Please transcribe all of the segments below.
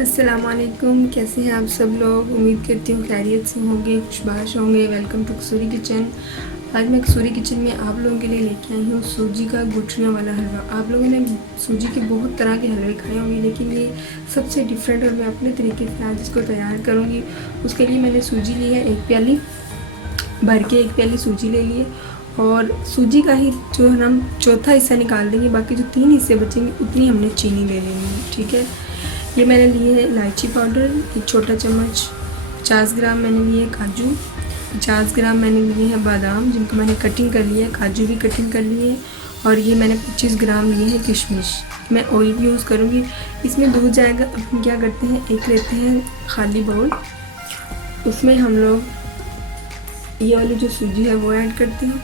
अस्सलाम वालेकुम, कैसे हैं आप सब लोग। उम्मीद करती हूँ खैरियत से होंगे, खुशबाश होंगे। Welcome to Kasuri Kitchen. आज मैं कसूरी किचन में आप लोगों के लिए लेके आई हूँ सूजी का गुठलियों वाला हलवा। आप लोगों ने सूजी के बहुत तरह के हलवे खाए होंगे, लेकिन ये सबसे डिफरेंट और मैं अपने तरीके से आज इसको तैयार करूँगी। उसके लिए मैंने सूजी ली है 1 प्याली भर के, 1 प्याली सूजी ले लिए। और सूजी का ही जो है ना चौथा हिस्सा निकाल देंगे, बाकी जो 3 हिस्से बचेंगे उतनी हमने चीनी ले लेनी है, ठीक है। ये मैंने लिए है इलायची पाउडर 1 छोटा चम्मच, 50 ग्राम मैंने लिए काजू, 50 ग्राम मैंने लिए हैं बादाम जिनको मैंने कटिंग कर लिया है, काजू भी कटिंग कर लिए हैं। और ये मैंने 25 ग्राम लिए हैं किशमिश। मैं ऑयल भी यूज़ करूँगी, इसमें दूध जाएगा। अब क्या करते हैं, एक लेते हैं खाली बाउल, उसमें हम लोग ये वाली जो सूजी है वो ऐड करते हैं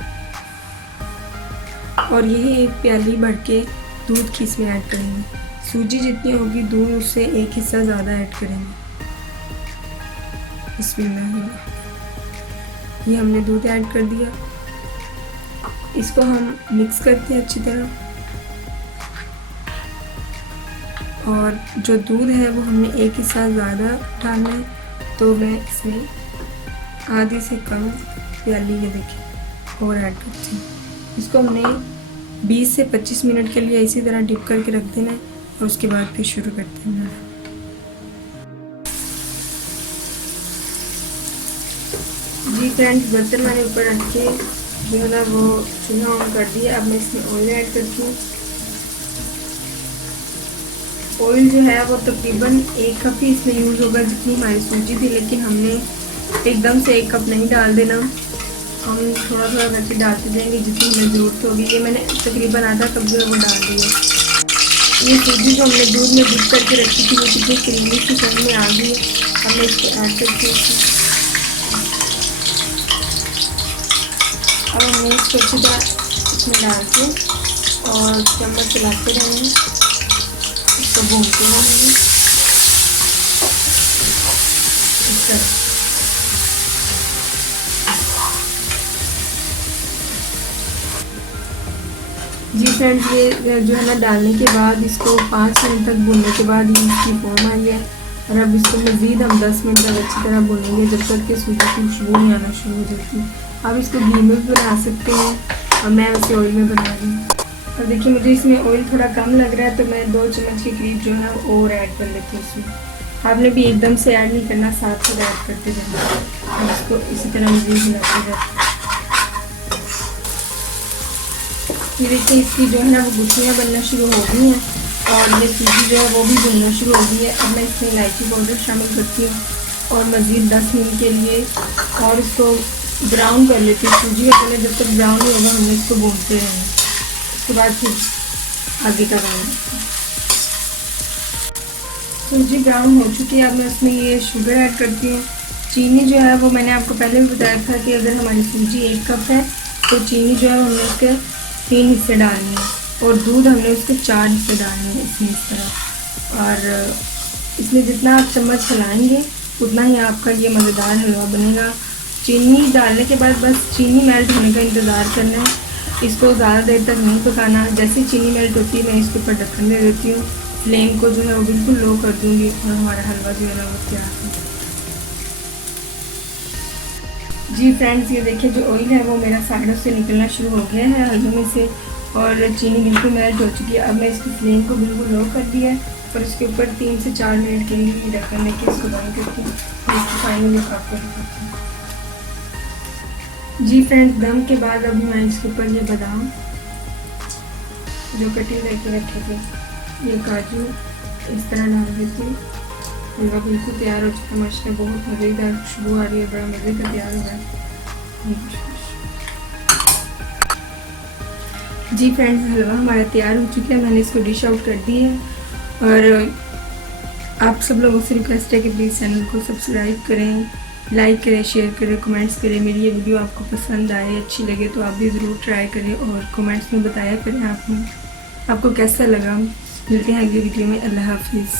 और यही 1 प्याली भर के दूध की इसमें ऐड करेंगे। सूजी जितनी होगी दूध उससे 1 हिस्सा ज़्यादा ऐड करेंगे। बिस्मिल्लाह, ये हमने दूध ऐड कर दिया। इसको हम मिक्स करते हैं अच्छी तरह। और जो दूध है वो हमने 1 हिस्सा ज़्यादा डालना है, तो मैं इसमें आधी से कम प्याली ये देखिए और ऐड करती हूँ। इसको हमने 20 से 25 मिनट के लिए इसी तरह डिप करके रख देना है और उसके बाद फिर शुरू करते हैं। जी फ्रेंड्स, बर्तन मैंने ऊपर रख के जो है ना वो चूल्हा ऑन कर दिया। अब मैं इसमें ऑयल ऐड करती हूँ। ऑयल जो है वो तकरीबन 1 कप ही इसमें यूज़ होगा जितनी हमारी सूजी थी, लेकिन हमने एकदम से 1 कप नहीं डाल देना, हम थोड़ा थोड़ा करके डालते जाएंगे जितनी हमें ज़रूरत होगी। ये मैंने तकरीबन आधा कप जो है वो डाल दिया। ये सूजी जो हमने दूध में डिप करके रखी थी वो कितनी क्रीमी सी फॉर्म में आ गई है। हमने इसको ऐड करके अब हमने इसको अच्छी तरह इसमें डाल के और चम्मच चलाते रहेंगे, इसको भूनते रहेंगे इस तरह। जी फ्रेंड्स, ये जो है ना डालने के बाद इसको 5 मिनट तक भूनने के बाद ये इसकी फॉर्म आई है। और अब इसको मज़ीद हम 10 मिनट तक अच्छी तरह भूनेंगे जब तक कि सूजी की खुशबू नहीं आना शुरू हो जाती। आप इसको घी में भी बना सकते हैं और मैं वैसे ऑयल में बना रही हूँ। और देखिए मुझे इसमें ऑयल थोड़ा कम लग रहा है, तो मैं 2 चम्मच के करीब जो है ना और ऐड कर लेती हूँ इसमें। आपने भी एकदम से ऐड नहीं करना, साथ साथ ऐड करते जाना। और इसको इसी तरह मज़ीद हिलाते जाते। ये देखिए इसकी जो है ना वो गुठलियाँ बनना शुरू हो गई हैं और ये सूजी जो है वो भी भुनना शुरू हो गई है। अब मैं इसमें इलायची पाउडर शामिल करती हूँ और मज़ीद 10 मिनट के लिए और इसको ब्राउन कर लेती हूँ। सूजी का पहले जब तक ब्राउन नहीं होगा हमने इसको भूनते रहेंगे, उसके बाद फिर आगे का काम। सूजी ब्राउन हो चुकी है, अब मैं उसमें ये शुगर ऐड करती हूँ। चीनी जो है वो मैंने आपको पहले भी बताया था कि अगर हमारी सूजी 1 कप है तो चीनी जो है हमने उसके 3 हिस्से डालने हैं और दूध हमने उसके 4 हिस्से डालने हैं इसमें इस तरह। और इसमें जितना आप चम्मच हिलाएंगे उतना ही आपका ये मज़ेदार हलवा बनेगा। चीनी डालने के बाद बस चीनी मेल्ट होने का इंतज़ार करना है, इसको ज़्यादा देर तक नहीं पकाना। जैसे चीनी मेल्ट होती है मैं इसके ऊपर ढक्कन दे देती हूँ, फ्लेम को जो है वो बिल्कुल लो कर दूँगी और हमारा हलवा जो है ना वो तैयार हो जाएगा। जी फ्रेंड्स, ये देखिए जो ऑयल है वो मेरा साइडों से निकलना शुरू हो गया है हलवे में से और चीनी बिल्कुल मेल्ट हो चुकी है। अब मैं इसकी फ्लेम को बिल्कुल लो कर दिया है और इसके ऊपर 3 से 4 मिनट के लिए ढक्कन लेके इसको बंद करके इसको फाइनली आपको दिखाती हूँ। जी फ्रेंड्स, दम के बाद अब मैं इसके ऊपर ये बादाम जो कटिंग करके रखे थे, ये काजू इस तरह डाल देती हूँ। हलवा बिल्कुल तैयार हो चुका है माशाल्लाह, बहुत मज़ेदार खुशबू आ रही है, बड़ा मज़े का तैयार हो रहा है। जी फ्रेंड्स, हलवा हमारा तैयार हो चुका है, मैंने इसको डिश आउट कर दी है। और आप सब लोगों से रिक्वेस्ट है कि प्लीज़ चैनल को सब्सक्राइब करें, लाइक करें, शेयर करें, कमेंट्स करें। मेरी ये वीडियो आपको पसंद आए, अच्छी लगे तो आप भी ज़रूर ट्राई करें और कमेंट्स में बताया करें आपको कैसा लगा। मिलते हैं अगली वीडियो में। अल्लाह हाफिज़।